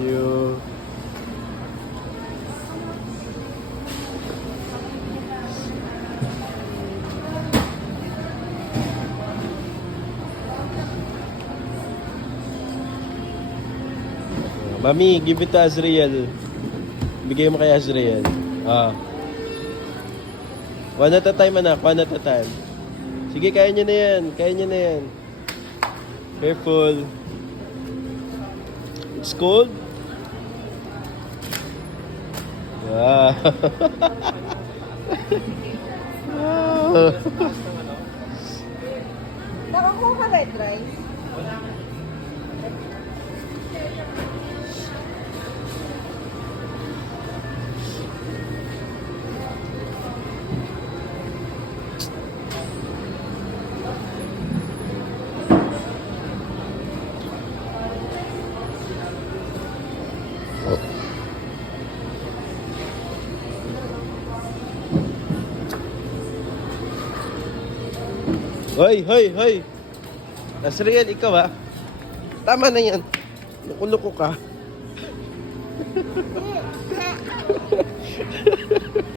you. Mami, give it to Azriel. Bigay mo kay Azriel. Ah. One at a time, anak. One at a time. Sige, kaya niyo na yan. Kaya niyo na yan. Careful. It's cold? Wow. Nakakuha ka red rice? Hoy, hoy, hoy. Azriel, ikaw ha. Tama na yan. Nakuloko ka.